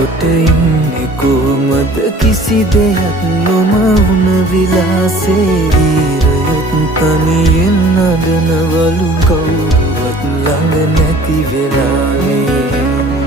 කොට ඉන්නේ කොහමද කිසි දෙයක් නොමවුන විලාසේ ඊරයත් තනියෙන් නඩනවලු කවුරුවත් ළඟ නැති වෙලාවේ